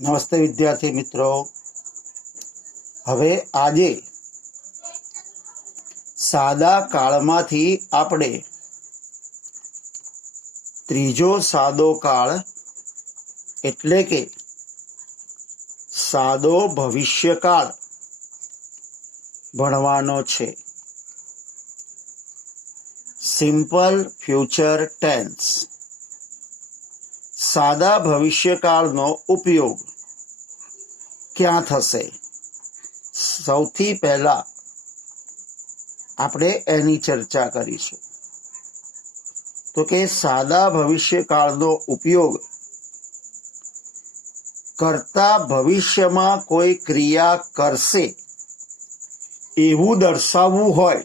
નમસ્તે વિદ્યાર્થી મિત્રો, હવે આજે સાદા કાળમાંથી આપણે ત્રીજો સાદો કાળ એટલે કે સાદો ભવિષ્યકાળ ભણવાનો છે. Simple future tense. સાદા ભવિષ્યકાળનો ઉપયોગ ક્યાં થશે? સૌથી પહેલા આપણે એની ચર્ચા કરીશું. તો કે સાદા ભવિષ્યકાળનો ઉપયોગ કરતા ભવિષ્યમાં કોઈ ક્રિયા કરશે એવું દર્શાવવું હોય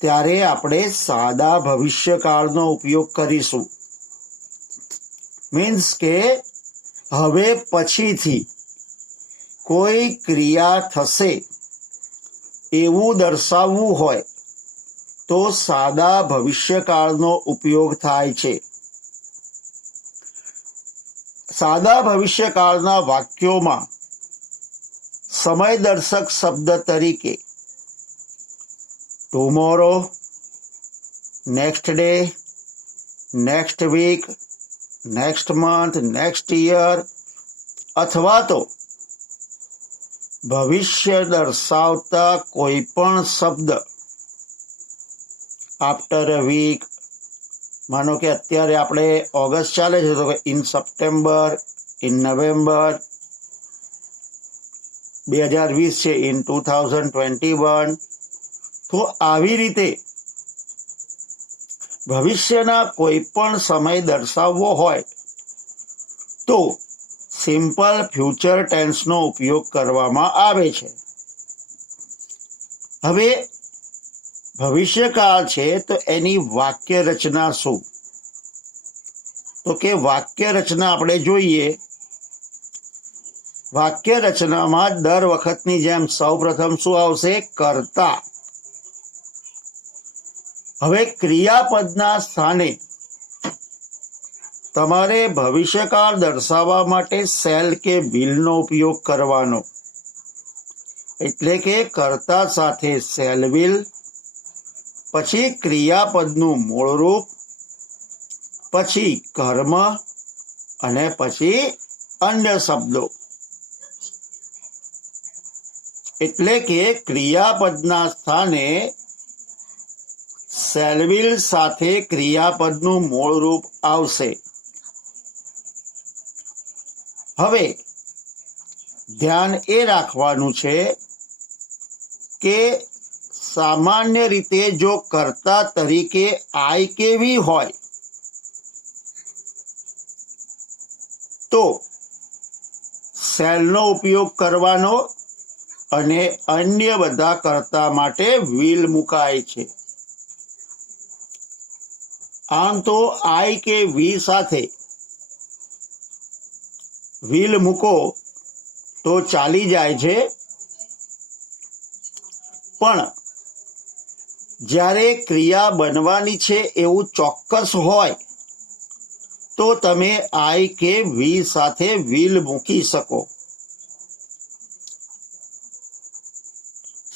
ત્યારે આપણે સાદા ભવિષ્યકાળનો ઉપયોગ કરીશું. મીન્સ કે હવે પછીથી કોઈ ક્રિયા થશે એવું દર્શાવવું હોય તો સાદા ભવિષ્યકાળનો ઉપયોગ થાય છે. સાદા ભવિષ્યકાળના વાક્યોમાં સમયદર્શક શબ્દ તરીકે tomorrow, next day, next week, next month, next year અથવા તો ભવિષ્ય દર્શાવતા કોઈ પણ શબ્દ આફ્ટર અ વીક, માનો કે અત્યારે આપણે ઓગસ્ટ ચાલે છે તો કે ઇન સપ્ટેમ્બર, ઇન નવેમ્બર, 2020 છે ઇન 2021. તો આવી રીતે ભવિષ્યના કોઈ પણ સમય દર્શાવવો હોય તો સિમ્પલ ફ્યુચર ટેન્સનો ઉપયોગ કરવામાં આવે છે. હવે ભવિષ્યકાળ છે તો એની વાક્ય રચના શું? તો કે વાક્ય રચના આપણે જોઈએ. વાક્ય રચનામાં દર વખતની જેમ સૌપ્રથમ શું આવશે? કર્તા. હવે ક્રિયાપદના સ્થાને તમારે ભવિષ્યકાળ દર્શાવવા માટે શેલ કે વિલનો ઉપયોગ કરવાનો. એટલે કે કર્તા સાથે શેલ વિલ, પછી ક્રિયાપદનું મૂળ રૂપ, પછી કર્મ અને પછી અન્ય શબ્દો. એટલે કે ક્રિયાપદના સ્થાને શેલવિલ સાથે ક્રિયાપદનું મૂળ રૂપ આવશે. હવે ધ્યાન એ રાખવાનું છે કે સામાન્ય રીતે જો કર્તા તરીકે આઈ કે વી હોય તો શેલનો ઉપયોગ કરવાનો અને અન્ય બધા કર્તા માટે વિલ મુકાય છે. આમ તો આઈ કે વી સાથે વિલ મૂકો તો ચાલી જાય છે, પણ જ્યારે ક્રિયા બનવાની છે એવું ચોક્કસ હોય તો તમે આઈ કે વી સાથે વિલ મૂકી શકો.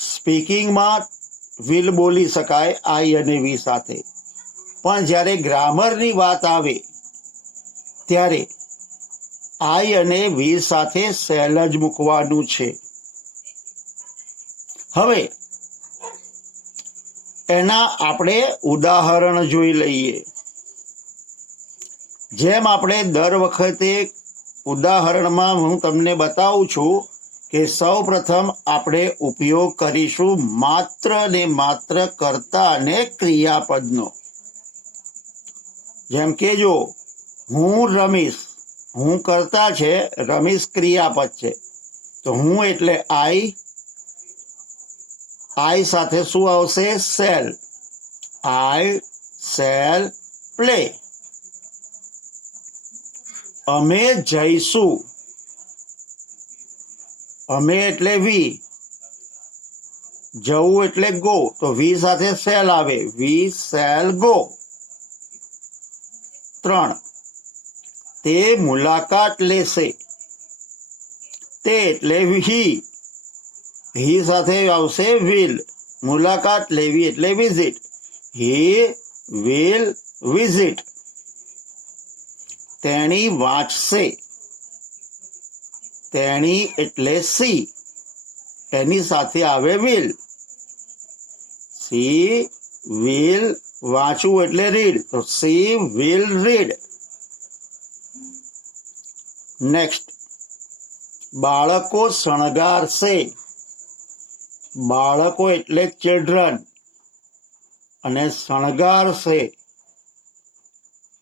સ્પીકિંગમાં વિલ બોલી શકાય આઈ અને વી સાથે, પણ જ્યારે ગ્રામરની વાત આવે ત્યારે આઈ અને વી સાથે શેલ જ મૂકવાનું છે. હવે એના આપણે ઉદાહરણ જોઈ લઈએ. જેમ આપણે દર વખતે ઉદાહરણમાં હું તમને બતાવું છું કે સૌ પ્રથમ આપણે ઉપયોગ કરીશું માત્ર ને માત્ર કર્તા અને ક્રિયાપદનો. જેમ કે જો હું રમીશ, હું કર્તા છે, રમીશ ક્રિયાપદ છે. તો હું એટલે આઈ સાથે શું આવશે? શેલ. આઈ શેલ પ્લે. અમે જઈશું, અમે એટલે વી, જવું એટલે ગો, તો વી સાથે શેલ આવે, વી શેલ ગો. 3 તે મુલાકાત લેશે, તે એટલે હી સાથે આવશે વિલ. મુલાકાત લેવી એટલે વિઝિટ. He will visit. તેણી વાંચશે. તેણી એટલે સી, એની સાથે આવે વિલ. સી વિલ, વાંચવું એટલે રીડ, તો સી વિલ રીડ. નેક્સ્ટ, બાળકો શણગારશે. બાળકો એટલે ચિલ્ડ્રન અને શણગારશે,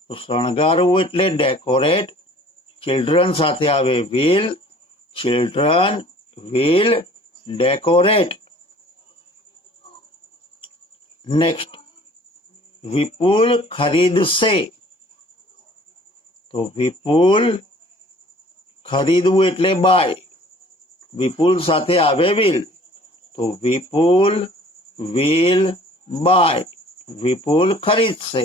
તો શણગારવું એટલે ડેકોરેટ. ચિલ્ડ્રન સાથે આવે will. Children will decorate. Next, Vipul ખરીદશે. તો વિપુલ, ખરીદવું એટલે બાય. વિપુલ સાથે આવે વિલ, તો વિપુલ વિલ બાય. વિપુલ ખરીદશે.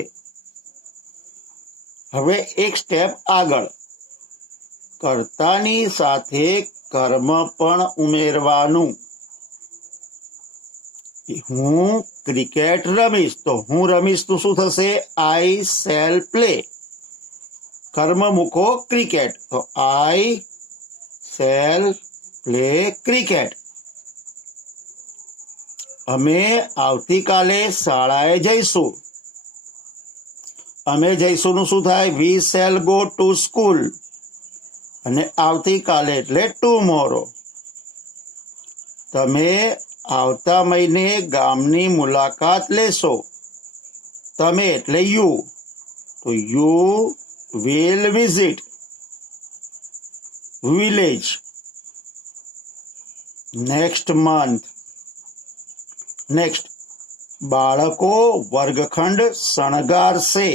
હવે એક સ્ટેપ આગળ, કર્તાની સાથે કર્મ પણ ઉમેરવાનું. હું ક્રિકેટ રમીશ, તો હું રમીશ તો શું થશે? આઈ શેલ પ્લે. કર્મ મૂકો ક્રિકેટ, તો આઈ શેલ પ્લે ક્રિકેટ. અમે આવતીકાલે શાળાએ જઈશું. અમે જઈશું નું શું થાય? We shall go to school. અને આવતીકાલે એટલે ટુમોરો. તમે આવતા મહિને ગામની મુલાકાત લેશો. તમે એટલે યુ, તો you will visit village next month. Next, બાળકો વર્ગખંડ શણગારશે.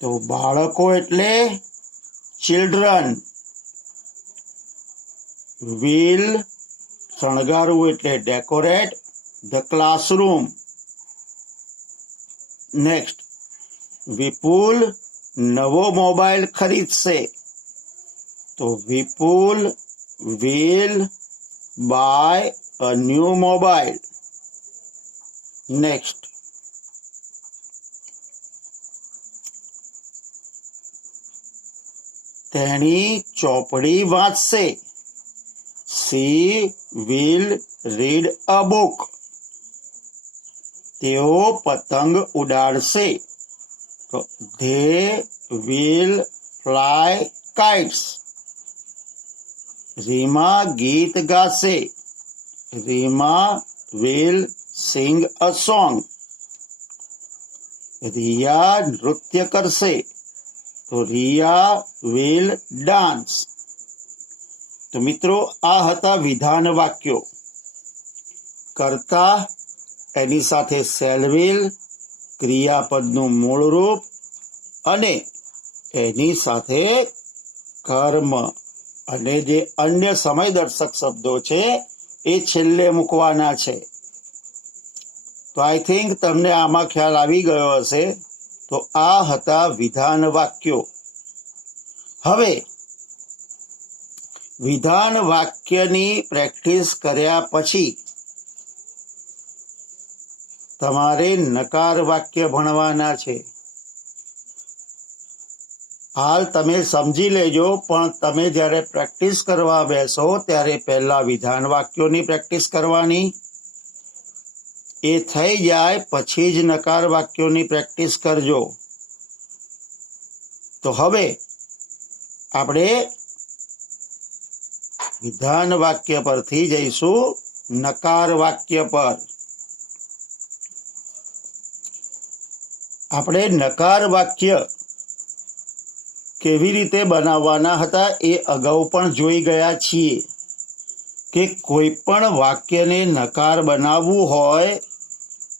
તો બાળકો એટલે ચિલ્ડ્રન. વિલ, શણગારવું એટલે decorate the classroom. Next, Vipul નવો મોબાઈલ ખરીદશે. તો Vipul will buy a new mobile. Next, તેણી ચોપડી વાંચશે. She will read a book. તેઓ પતંગ ઉડાડશે. તો they will fly kites. Rima ગીત ગાશે. Rima will sing a song. Riya નૃત્ય કરશે. તો રિયા વિલ ડાન્સ. તો મિત્રો, આ હતા વિધાન વાક્યો. કર્તા, એની સાથે શેલ વિલ, ક્રિયાપદનું મૂળ રૂપ અને એની સાથે કર્મ, અને જે અન્ય સમયદર્શક શબ્દો છે એ છેલ્લે મૂકવાના છે. તો આઈ થિંક તમને આમાં ખ્યાલ આવી ગયો હશે. તો આ હતા વિધાન વાક્યો. હવે વિધાન વાક્યની પ્રેક્ટિસ કર્યા પછી તમારે નકાર વાક્ય ભણવાના છે. હાલ તમે સમજી લેજો, પણ તમે જ્યારે પ્રેક્ટિસ કરવા બેસો ત્યારે પહેલા વિધાન વાક્યોની પ્રેક્ટિસ કરવાની. એ થઈ જાય પછી જ નકાર વાક્યોની પ્રેક્ટિસ કરજો. તો હવે આપણે વિધાન વાક્ય પરથી જઈશું નકાર વાક્ય પર. આપણે નકાર વાક્ય કેવી રીતે બનાવવાના હતા એ અગાઉ પણ જોઈ ગયા છીએ કે કોઈ પણ વાક્યને નકાર બનાવવું હોય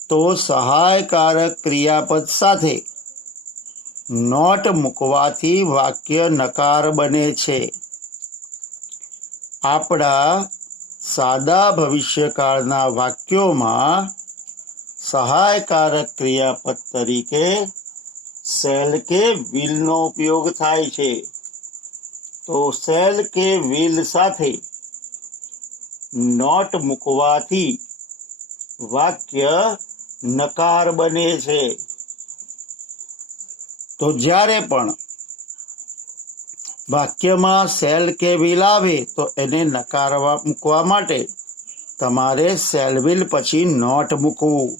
તો સહાયકારક ક્રિયાપદ સાથે નોટ મૂકવાથી વાક્ય નકાર બને છે. આપણા સાદા ભવિષ્યકાળના વાક્યોમાં સહાયકારક ક્રિયાપદ તરીકે શેલ કે વિલનો ઉપયોગ થાય છે. તો શેલ કે વિલ સાથે નોટ મૂકવાથી વાક્ય નકાર બને છે. તો જ્યારે પણ વાક્યમાં શેલ કે વિલ આવે તો એને નકારવા મૂકવા માટે તમારે શેલ વિલ પછી નોટ મૂકવું.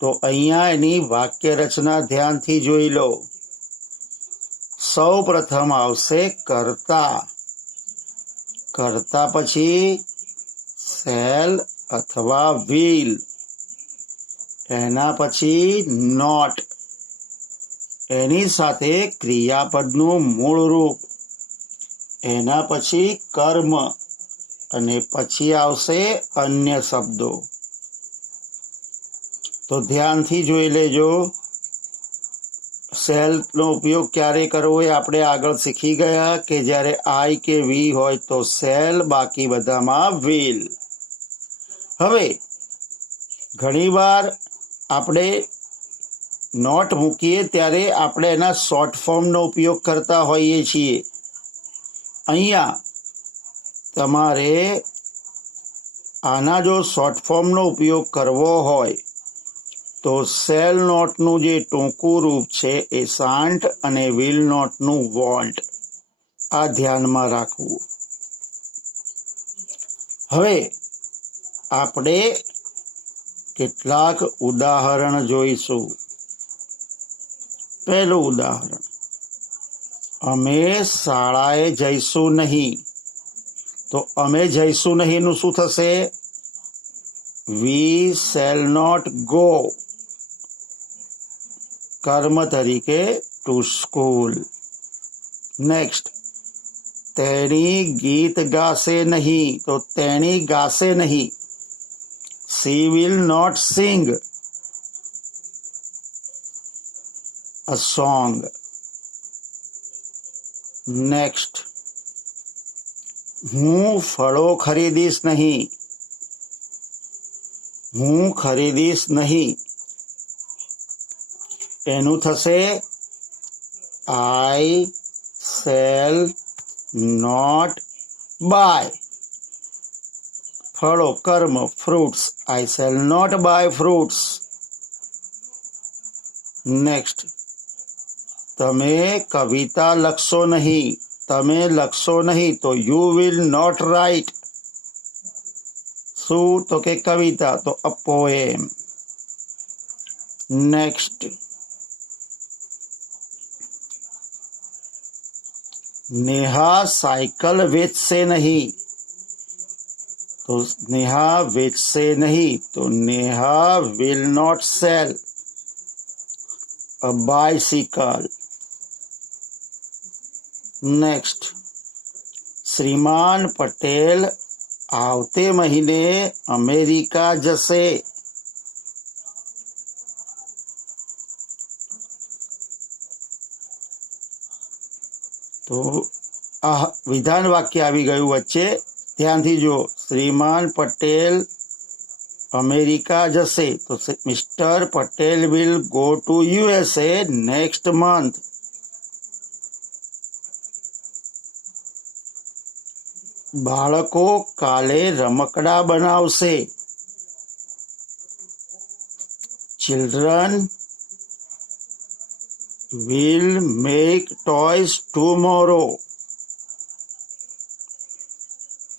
તો અહીંયા એની વાક્ય રચના ધ્યાનથી જોઈ લો. સૌ પ્રથમ આવશે કર્તા. કર્તા પછી શેલ અથવા વિલ, એના પછી નોટ, એની સાથે ક્રિયાપદનું મૂળ રૂપ, એના પછી કર્મ, અને પછી આવશે અન્ય શબ્દો. તો ધ્યાનથી જોઈ લેજો. શેલનો ઉપયોગ ક્યારે કરવો એ આપણે આગળ શીખી ગયા કે જ્યારે આઈ કે વી હોય તો શેલ, બાકી બધામાં વિલ. હવે ઘણીવાર આપણે નોટ મૂકીએ ત્યારે આપણે એના શોર્ટ ફોર્મનો ઉપયોગ કરતા હોઈએ છીએ. અહીંયા તમારે આના જો શોર્ટ ફોર્મનો ઉપયોગ કરવો હોય તો શેલ નોટનું જે ટૂંકું રૂપ છે એ શાન્ટ અને વિલ નોટનું વોન્ટ. આ ધ્યાનમાં રાખવું. હવે આપણે કેટલાક ઉદાહરણ જોઈશું. પહેલું ઉદાહરણ, અમે શાળાએ જઈશું નહીં. તો અમે જઈશું નહીંનું શું થશે? We shall not go. કર્મ તરીકે ટુ સ્કૂલ. નેક્સ્ટ, તેણી ગીત ગાશે નહીં. તો તેણી ગાશે નહીં. She will not sing a song. Next, હું ફળો ખરીદીશ નહીં. હું ખરીદીશ નહીં. એનું થશે આઈ શેલ નોટ બાય. ફળો કર્મ fruits. I shall not buy fruits. Next, તમે કવિતા લખશો નહીં. તમે લખશો નહીં. તો યુ વિલ નોટ રાઇટ. શું? તો કે કવિતા. તો a poem. Next, Neha cycle વેચશે નહીં. તો નેહા વેચશે નહીં. તો Neha will not sell a bicycle. નેક્સ્ટ, શ્રીમાન પટેલ આવતે મહિને અમેરિકા જશે. તો આ વિધાન વાક્ય આવી ગયું વચ્ચે. ધ્યાનથી જો. શ્રીમાન પટેલ અમેરિકા જશે. તો mister Patel will go to USA next month. બાળકો કાલે રમકડા બનાવશે. Children will make toys tomorrow.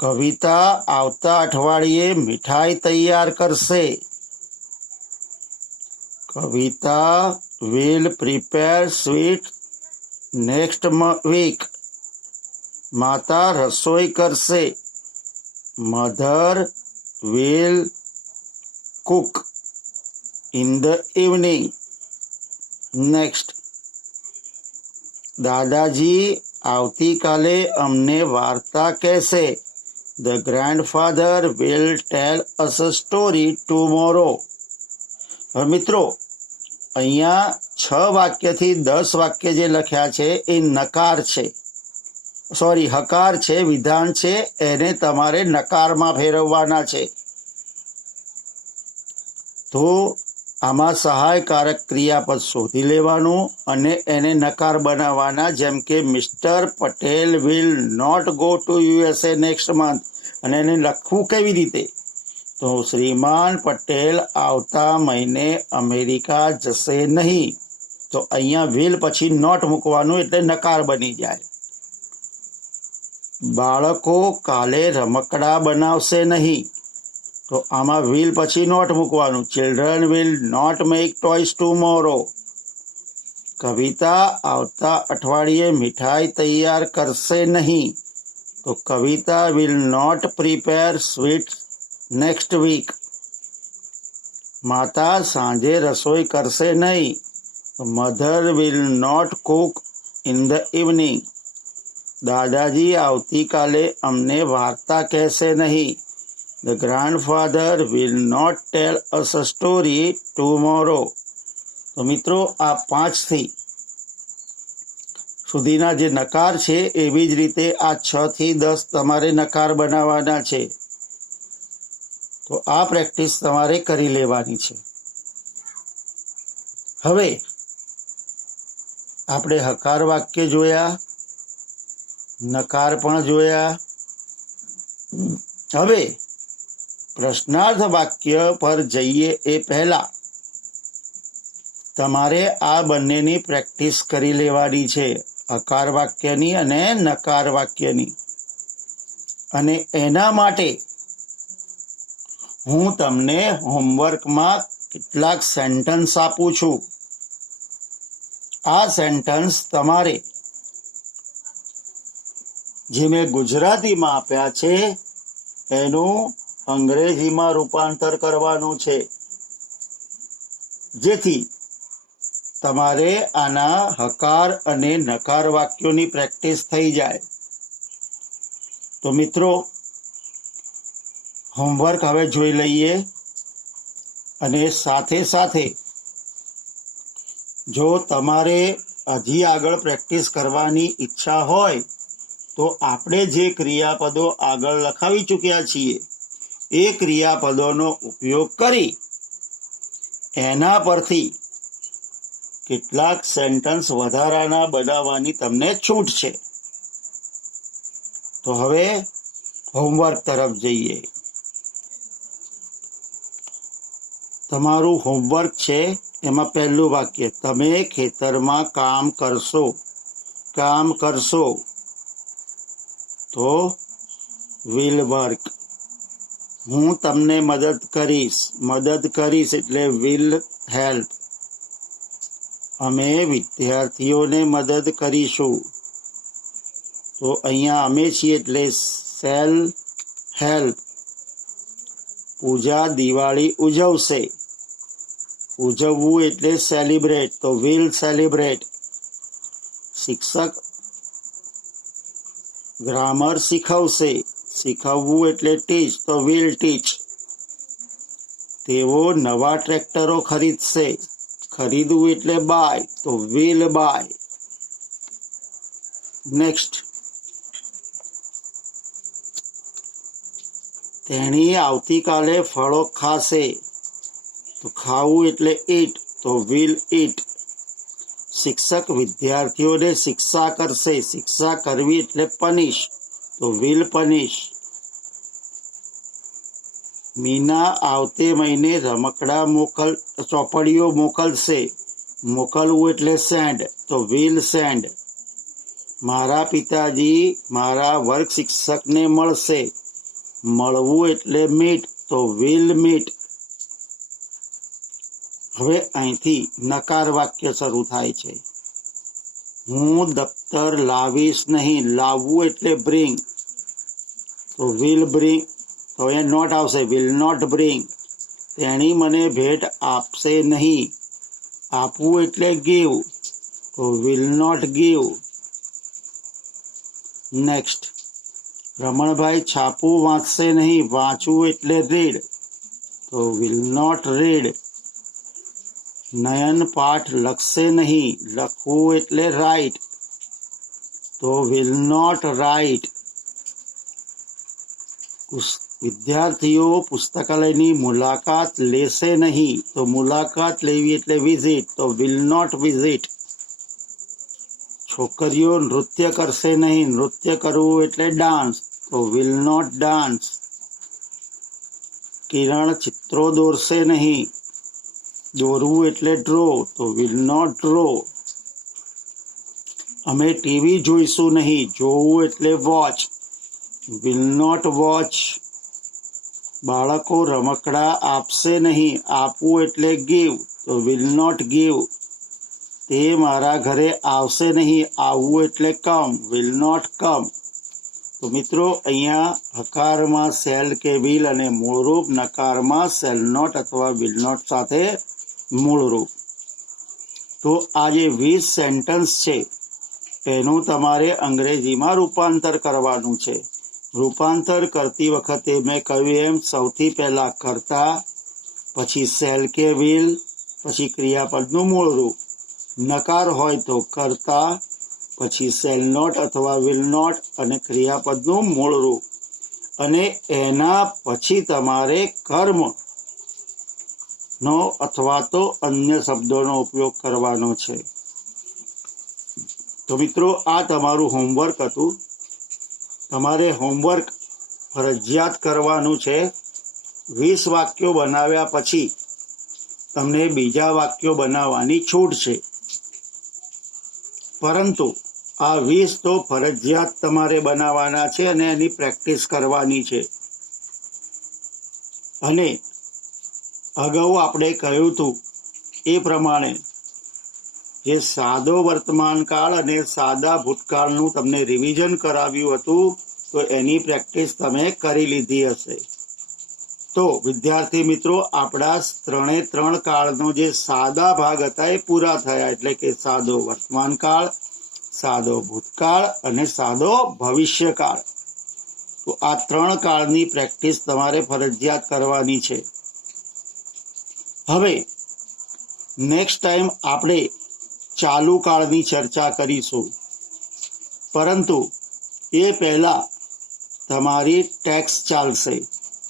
Kavita આવતા અઠવાડિયે મીઠાઈ તૈયાર કરશે. Kavita will prepare sweet next week. માતા રસોઈ કરશે. Mother will cook in the evening. Next, દાદાજી આવતીકાલે અમને વાર્તા કહેશે. The grandfather will tell us a story tomorrow. હવે મિત્રો, અહીંયા 6 વાક્યથી 10 વાક્ય જે લખ્યા છે એ નકાર છે, હકાર છે, વિધાન છે. એને તમારે નકારમાં ફેરવવાના છે. તો આમાં સહાયકારક ક્રિયાપદ શોધી લેવાનું અને એને નકાર બનાવવાના. જેમ કે mister Patel will not go to USA next month. અને એને લખવું કેવી રીતે? તો શ્રીમાન પટેલ આવતા મહિને અમેરિકા જશે નહીં. તો અહીંયા વિલ પછી નોટ મૂકવાનું એટલે નકાર બની જાય. બાળકો કાલે રમકડા બનાવશે નહીં. તો આમાં વિલ પછી નોટ મૂકવાનું. Children will not make toys tomorrow. Kavita આવતા અઠવાડિયે મીઠાઈ તૈયાર કરશે નહીં. તો Kavita will not prepare sweet next week. માતા સાંજે રસોઈ કરશે નહીં. તો mother will not cook in the evening. દાદાજી આવતીકાલે અમને વાર્તા કહેશે નહીં. The grandfather will not tell us a story tomorrow. તો મિત્રો, આ 5 સુધીના જે નકાર છે એવી જ રીતે આ 6 થી 10 તમારે નકાર બનાવવાના છે. તો આ પ્રેક્ટિસ તમારે કરી લેવાની છે. હવે આપણે હકાર વાક્ય જોયા, નકાર પણ જોયા. હવે પ્રશ્નાર્થ વાક્ય પર જઈએ એ પહેલા તમારે આ બંનેની પ્રેક્ટિસ કરી લેવાની છે, હકાર વાક્યની અને નકાર વાક્યની. અને એના માટે હું તમને હોમવર્કમાં કેટલાક સેન્ટન્સ આપું છું. આ સેન્ટન્સ તમારે જે મેં ગુજરાતીમાં આપ્યા છે એનું અંગ્રેજીમાં રૂપાંતર કરવાનું છે, જેથી તમારે આના હકાર અને નકાર વાક્યોની પ્રેક્ટિસ થઈ જાય. તો મિત્રો, હોમવર્ક હવે જોઈ લઈએ. અને સાથે સાથે જો તમારે હજી આગળ પ્રેક્ટિસ કરવાની ઈચ્છા હોય તો આપણે જે ક્રિયાપદો આગળ લખાવી ચૂક્યા છીએ એ ક્રિયાપદોનો ઉપયોગ કરી એના પરથી કેટલાક સેન્ટન્સ વધારાના બનાવવાની તમને છૂટ છે. તો હવે હોમવર્ક તરફ જઈએ. તમારું હોમવર્ક છે એમાં પહેલું વાક્ય, તમે ખેતરમાં કામ કરશો. તો વિલ વર્ક. હું તમને મદદ કરીશ એટલે વિલ હેલ્પ. અમે વિદ્યાર્થીઓને મદદ કરીશું. તો અહીંયા અમે છીએ એટલે શેલ હેલ્પ. પૂજા દિવાળી ઉજવશે. ઉજવવું એટલે સેલિબ્રેટ. તો વિલ સેલિબ્રેટ. શિક્ષક ગ્રામર શીખવશે. શીખવવું એટલે ટીચ. તો વિલ ટીચ. તેઓ નવા ટ્રેક્ટરો ખરીદશે. ખરીદવું એટલે બાય. તો વિલ બાય. નેક્સ્ટ, તેણી આવતીકાલે ફળો ખાશે. તો ખાવું એટલે ઈટ. તો વિલ ઈટ. શિક્ષક વિદ્યાર્થીઓને શિક્ષા કરશે. શિક્ષા કરવી એટલે પનિશ. તો વિલ પનિશ. મીના આવતે મહિને રમકડા ચોપડીઓ મોકલશે. મોકલવું એટલે સેન્ડ. તો વિલ સેન્ડ. મારા પિતાજી મારા વર્ગ શિક્ષકને મળશે. મળવું એટલે મીટ. તો વિલ મીટ. હવે અહીંથી નકાર વાક્ય શરૂ થાય છે. હું દફતર લાવીશ નહીં. લાવવું એટલે બ્રિંગ. તો વિલ બ્રિંગ. તો એ નોટ આવશે. Will not bring. તેણી મને ભેટ આપશે નહીં. આપવું એટલે ગીવ. તો will not give. Next, Ramanbhai છાપું વાંચશે નહીં. વાંચવું એટલે રીડ. તો વિલ નોટ રીડ. નયન પાઠ લખશે નહીં. લખવું એટલે રાઇટ. તો વિલ નોટ રાઇટ. વિદ્યાર્થીઓ પુસ્તકાલયની મુલાકાત લેશે નહીં, તો મુલાકાત લેવી એટલે વિઝિટ, તો વિલ નોટ વિઝિટ. છોકરીઓ નૃત્ય કરશે નહીં, નૃત્ય કરવું એટલે ડાન્સ, તો વિલ નોટ ડાન્સ. કિરણ ચિત્રો દોરશે નહીં, દોરવું એટલે ડ્રો, તો વિલ નોટ ડ્રો. અમે ટીવી જોઈશું નહીં, જોવું એટલે વોચ, વિલ નોટ વોચ. બાળકો રમકડા આપશે નહીં, આપવું એટલે ગીવ, તો વિલ નોટ ગીવ. તે મારા ઘરે આવશે નહીં, આવવું એટલે કમ, વિલ નોટ કમ. તો મિત્રો અહીંયા હકારમાં શેલ કે વિલ અને મૂળરૂપ, નકારમાં શેલ નોટ અથવા વિલ નોટ સાથે મૂળરૂપ. તો આ જે 20 સેન્ટન્સ છે એનું તમારે અંગ્રેજીમાં રૂપાંતર કરવાનું છે. રૂપાંતર કરતી વખતે મેં કહ્યું એમ સૌથી પહેલા કર્તા, પછી શેલ કે વિલ, પછી ક્રિયાપદનું મૂળરૂપ. નકાર હોય તો કર્તા, પછી શેલ નોટ અથવા વિલ નોટ અને ક્રિયાપદનું મૂળરૂપ, અને એના પછી તમારે કર્મ નો અથવા તો અન્ય શબ્દોનો ઉપયોગ કરવાનો છે. તો મિત્રો આ તમારું હોમવર્ક હતું. તમારે હોમવર્ક ફરજિયાત કરવાનું છે. 20 વાક્યો બનાવ્યા પછી તમને બીજા વાક્યો બનાવવાની છૂટ છે, પરંતુ આ 20 તો ફરજિયાત તમારે બનાવવાના છે અને એની પ્રેક્ટિસ કરવાની છે. અને અગાઉ આપણે કહ્યું હતું એ પ્રમાણે જે સાદો વર્તમાનકાળ અને સાદા ભૂતકાળનું તમને રિવિઝન કરાવ્યું હતું, તો એની પ્રેક્ટિસ તમે કરી લીધી હશે. તો વિદ્યાર્થી મિત્રો, આપણા 3 કાળનો જે સાદા ભાગ હતા એ પૂરા થયા, એટલે કે સાદો વર્તમાનકાળ, સાદો ભૂતકાળ અને સાદો ભવિષ્યકાળ. તો આ 3 કાળની પ્રેક્ટિસ તમારે ફરજિયાત કરવાની છે. હવે નેક્સ્ટ ટાઈમ આપણે ચાલુ કાળની ચર્ચા કરીશું, પરંતુ એ પહેલા તમારી ટેક્સ ચાલશે.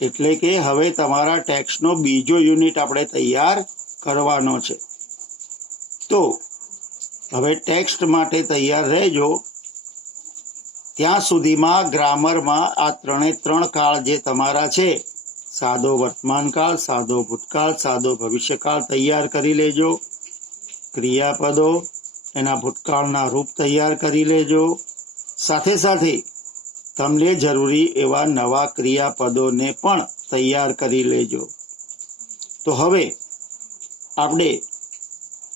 એટલે કે હવે તમારા ટેક્સનો બીજો યુનિટ આપણે તૈયાર કરવાનો છે. તો હવે ટેક્સ્ટ માટે તૈયાર રહેજો. ત્યાં સુધીમાં ગ્રામરમાં આ 3 કાળ જે તમારા છે, સાદો વર્તમાનકાળ, સાદો ભૂતકાળ, સાદો ભવિષ્યકાળ તૈયાર કરી લેજો. ક્રિયાપદો, એના ભૂતકાળના રૂપ તૈયાર કરી લેજો. સાથે સાથે તમને જરૂરી એવા નવા ક્રિયાપદોને પણ તૈયાર કરી લેજો. તો હવે આપણે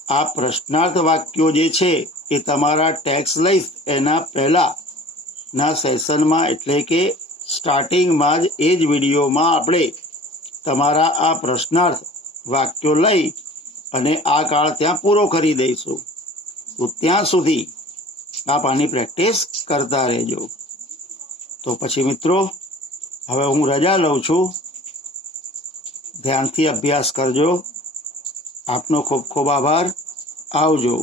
આ પ્રશ્નાર્થ વાક્યો જે છે એ તમારા ટેક્સ લઈશ એના પહેલાના સેશનમાં, એટલે કે સ્ટાર્ટિંગમાં જ એ જ વિડીયોમાં આપણે તમારા આ પ્રશ્નાર્થ વાક્યો લઈ અને આ કાળ ત્યાં પૂરો કરી દઈશું. તો ત્યાં સુધી આપ આની પ્રેક્ટિસ કરતા રહેજો. તો પછી મિત્રો, હવે હું રજા લઉં છું. ધ્યાનથી અભ્યાસ કરજો. આપનો ખૂબ ખૂબ આભાર. આવજો.